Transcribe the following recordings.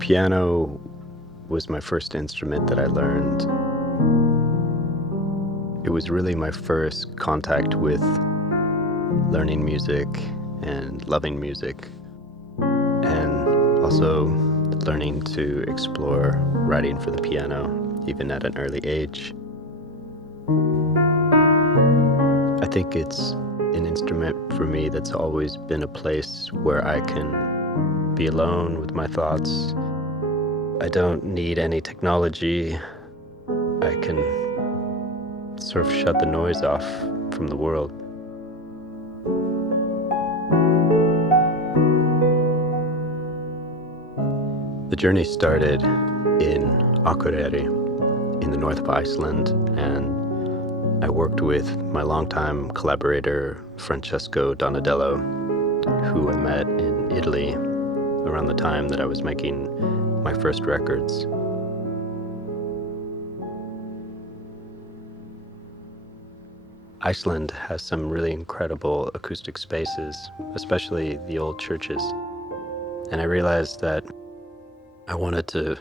piano was my first instrument that I learned. It was really my first contact with learning music and loving music, and also learning to explore writing for the piano, even at an early age. I think it's an instrument for me that's always been a place where I can be alone with my thoughts. I don't need any technology. I can sort of shut the noise off from the world. The journey started in Akureyri in the north of Iceland, and I worked with my longtime collaborator, Francesco Donadello, who I met in Italy around the time that I was making my first records. Iceland has some really incredible acoustic spaces, especially the old churches. And I realized that I wanted to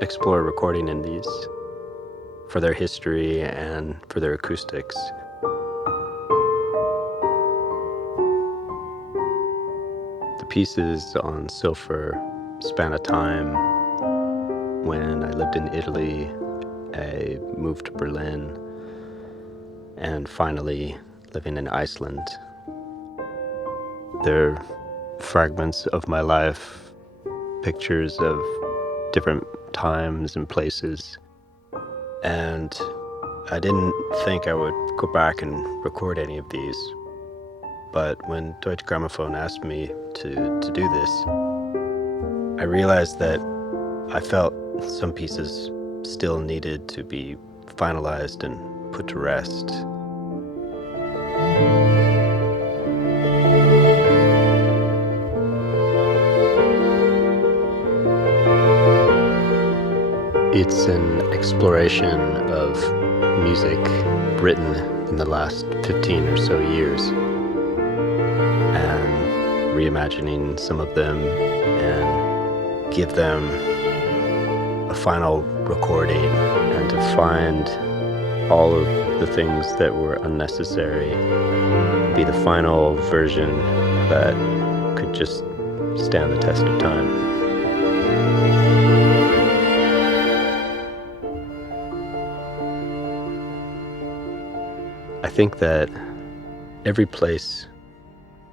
explore recording in these for their history and for their acoustics. The pieces on Silfur span a time when I lived in Italy, I moved to Berlin, and finally living in Iceland. They're fragments of my life, pictures of different times and places. And I didn't think I would go back and record any of these. But when Deutsche Grammophon asked me to do this, I realized that I felt some pieces still needed to be finalized and put to rest. It's an exploration of music written in the last 15 or so years, and reimagining some of them and give them a final recording, and to find all of the things that were unnecessary, be the final version that could just stand the test of time. I think that every place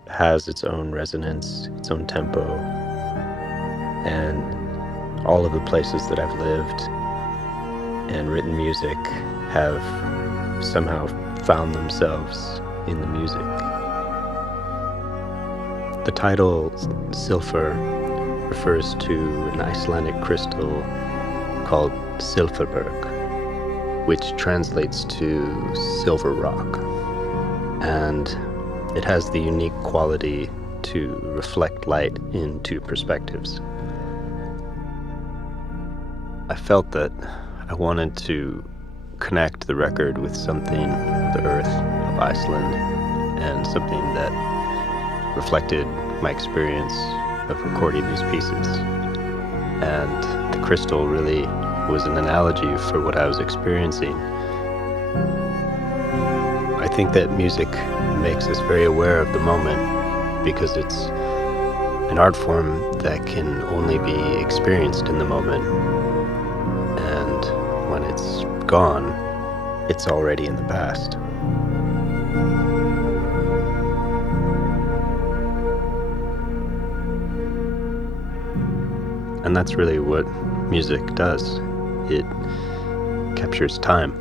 has its own resonance, its own tempo, and all of the places that I've lived and written music have somehow found themselves in the music. The title Silfur refers to an Icelandic crystal called Silfurberg, which translates to silver rock. And it has the unique quality to reflect light in two perspectives. I felt that I wanted to connect the record with something of the earth of Iceland and something that reflected my experience of recording these pieces. And the crystal really was an analogy for what I was experiencing. I think that music makes us very aware of the moment because it's an art form that can only be experienced in the moment. And when it's gone, it's already in the past. And that's really what music does. It captures time.